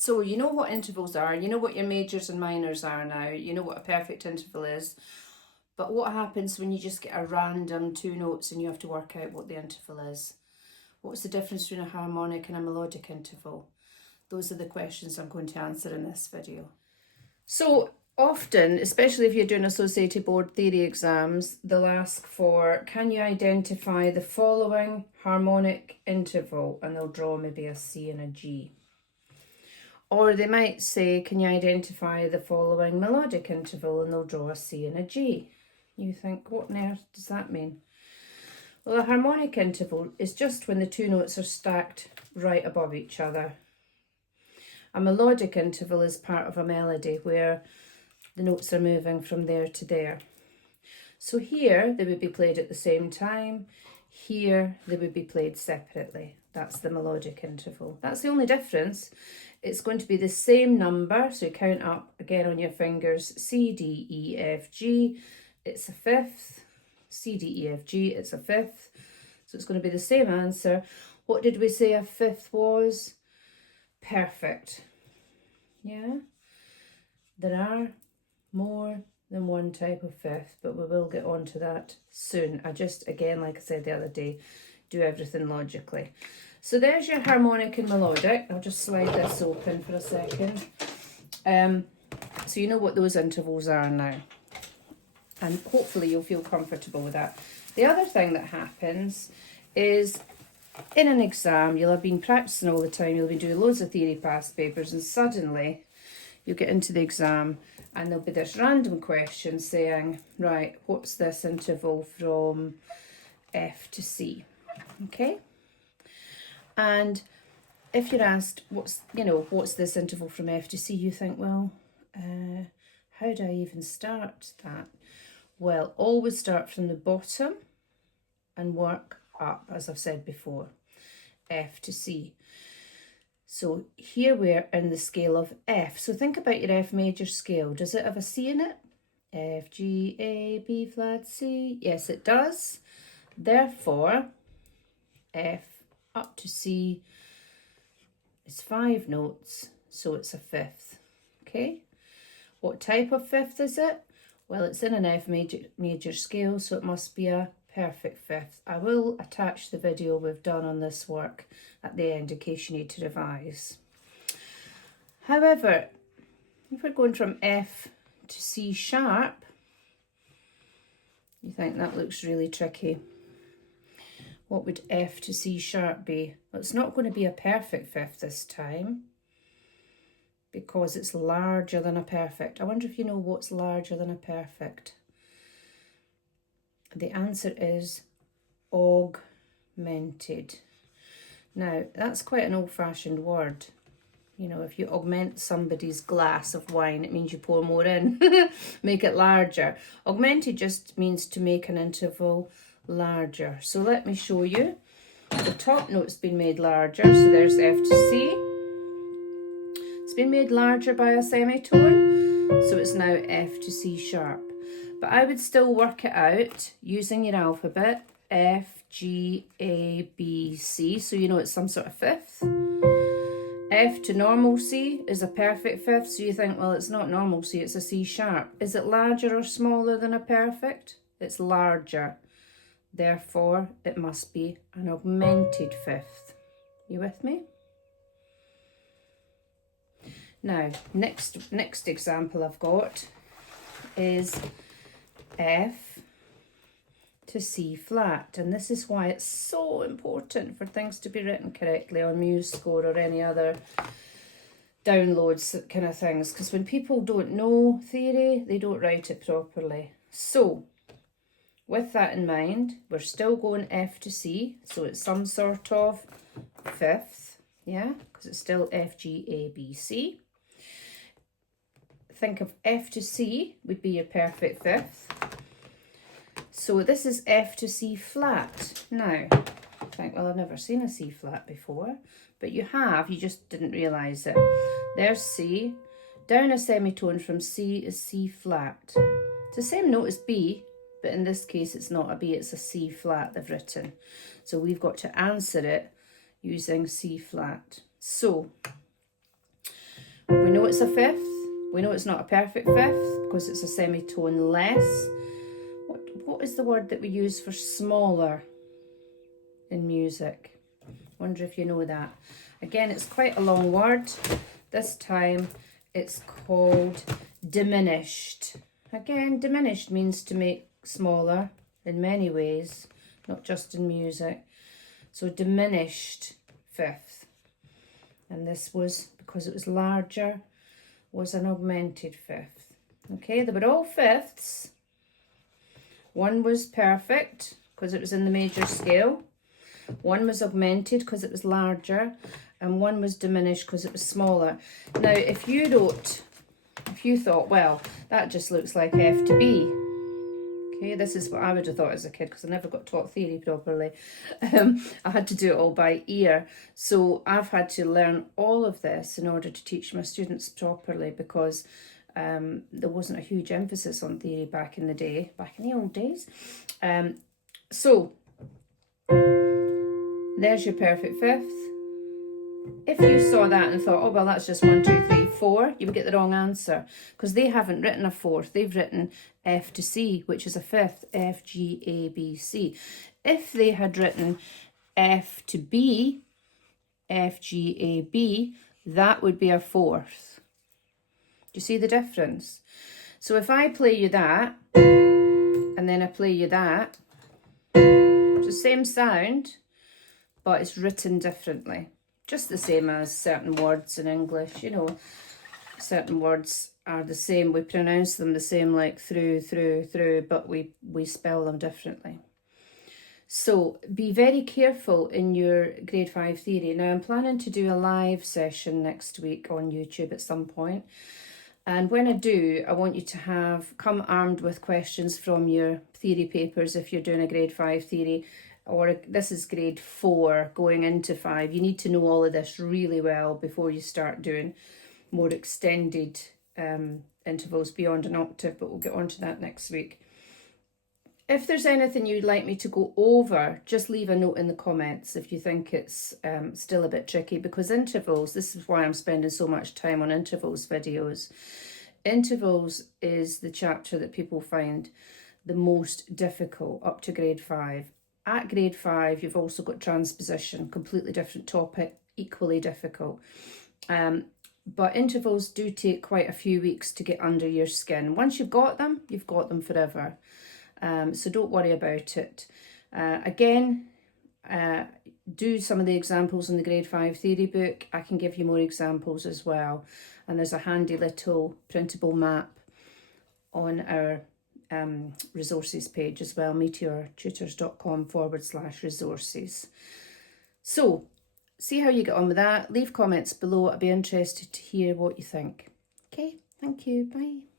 So you know what intervals are, you know what your majors and minors are now, you know what a perfect interval is, but what happens when you just get a random two notes and you have to work out what the interval is? What's the difference between a harmonic and a melodic interval? Those are the questions I'm going to answer in this video. So often, especially if you're doing associated board theory exams, they'll ask for, can you identify the following harmonic interval? And they'll draw maybe a C and a G. Or they might say, can you identify the following melodic interval? And they'll draw a C and a G. You think, what on earth does that mean? Well, a harmonic interval is just when the two notes are stacked right above each other. A melodic interval is part of a melody where the notes are moving from there to there. So here they would be played at the same time. Here they would be played separately. That's the melodic interval. That's the only difference. It's going to be the same number, so you count up again on your fingers, C, D, E, F, G, it's a fifth. C, D, E, F, G, it's a fifth. So it's going to be the same answer. What did we say a fifth was? Perfect. Yeah? There are more than one type of fifth, but we will get on to that soon. I just, again, like I said the other day, do everything logically. So there's your harmonic and melodic. I'll just slide this open for a second. So you know what those intervals are now. And hopefully you'll feel comfortable with that. The other thing that happens is in an exam, you'll have been practicing all the time, you'll be doing loads of theory past papers, and suddenly you get into the exam and there'll be this random question saying, right, what's this interval from F to C? Okay? And if you're asked, what's this interval from F to C, you think, well, how do I even start that? Well, always start from the bottom and work up, as I've said before, F to C. So here we're in the scale of F. So think about your F major scale. Does it have a C in it? F, G, A, B flat, C. Yes, it does. Therefore, F up to C is 5 notes, so it's a fifth. Okay? What type of fifth is it? Well, it's in an F major scale, so it must be a perfect fifth. I will attach the video we've done on this work at the end in case you need to revise. However, if we're going from F to C sharp, you think that looks really tricky. What would F to C sharp be? Well, it's not going to be a perfect fifth this time because it's larger than a perfect. I wonder if you know what's larger than a perfect. The answer is augmented. Now, that's quite an old-fashioned word. You know, if you augment somebody's glass of wine, it means you pour more in, make it larger. Augmented just means to make an interval larger. So let me show you. The top note's been made larger, so there's F to C. It's been made larger by a semitone, so it's now F to C sharp. But I would still work it out using your alphabet, F, G, A, B, C, so you know it's some sort of fifth. F to normal C is a perfect fifth, so you think, well, it's not normal C, it's a C sharp. Is it larger or smaller than a perfect? It's larger. Therefore, it must be an augmented fifth. You with me? Now, next example I've got is F to C flat, and this is why it's so important for things to be written correctly on MuseScore or any other downloads kind of things, because when people don't know theory, they don't write it properly. So, with that in mind, we're still going F to C, so it's some sort of fifth, yeah, because it's still F, G, A, B, C. Think of F to C would be your perfect fifth. So this is F to C flat. Now, I think, well, I've never seen a C flat before, but you have, you just didn't realise it. There's C. Down a semitone from C is C flat. It's the same note as B, but in this case it's not a B, it's a C flat they've written. So we've got to answer it using C flat. So it's a fifth. We know it's not a perfect fifth because it's a semitone less. What is the word that we use for smaller in music? Wonder if you know that. Again, it's quite a long word. This time it's called diminished. Again, diminished means to make smaller in many ways, not just in music. So diminished fifth. And this was, because it was larger, was an augmented fifth. Okay, they were all fifths. One was perfect because it was in the major scale. One was augmented because it was larger. And one was diminished because it was smaller. Now, if you thought, well, that just looks like F to B. Okay, this is what I would have thought as a kid because I never got taught theory properly. I had to do it all by ear. So I've had to learn all of this in order to teach my students properly because there wasn't a huge emphasis on theory back in the old days. So there's your perfect fifth. If you saw that and thought, oh, well, that's just 1, 2, 3, 4, you would get the wrong answer because they haven't written a fourth. They've written F to C, which is a fifth, F, G, A, B, C. If they had written F to B, F, G, A, B, that would be a fourth. Do you see the difference? So if I play you that, and then I play you that, it's the same sound, but it's written differently. Just the same as certain words in English, you know, certain words are the same. We pronounce them the same, like through, but we spell them differently. So be very careful in your grade 5 theory. Now, I'm planning to do a live session next week on YouTube at some point. And when I do, I want you to come armed with questions from your theory papers if you're doing a grade 5 theory. Or this is grade 4 going into 5. You need to know all of this really well before you start doing more extended intervals beyond an octave, but we'll get on to that next week. If there's anything you'd like me to go over, just leave a note in the comments if you think it's still a bit tricky, because intervals, this is why I'm spending so much time on intervals videos. Intervals is the chapter that people find the most difficult up to grade 5. At grade 5, you've also got transposition, completely different topic, equally difficult. But intervals do take quite a few weeks to get under your skin. Once you've got them forever. So don't worry about it. Again, do some of the examples in the grade 5 theory book. I can give you more examples as well. And there's a handy little printable map on our resources page as well, meteortutors.com/resources. So see how you get on with that. Leave comments below. I'd be interested to hear what you think. Okay, thank you. Bye.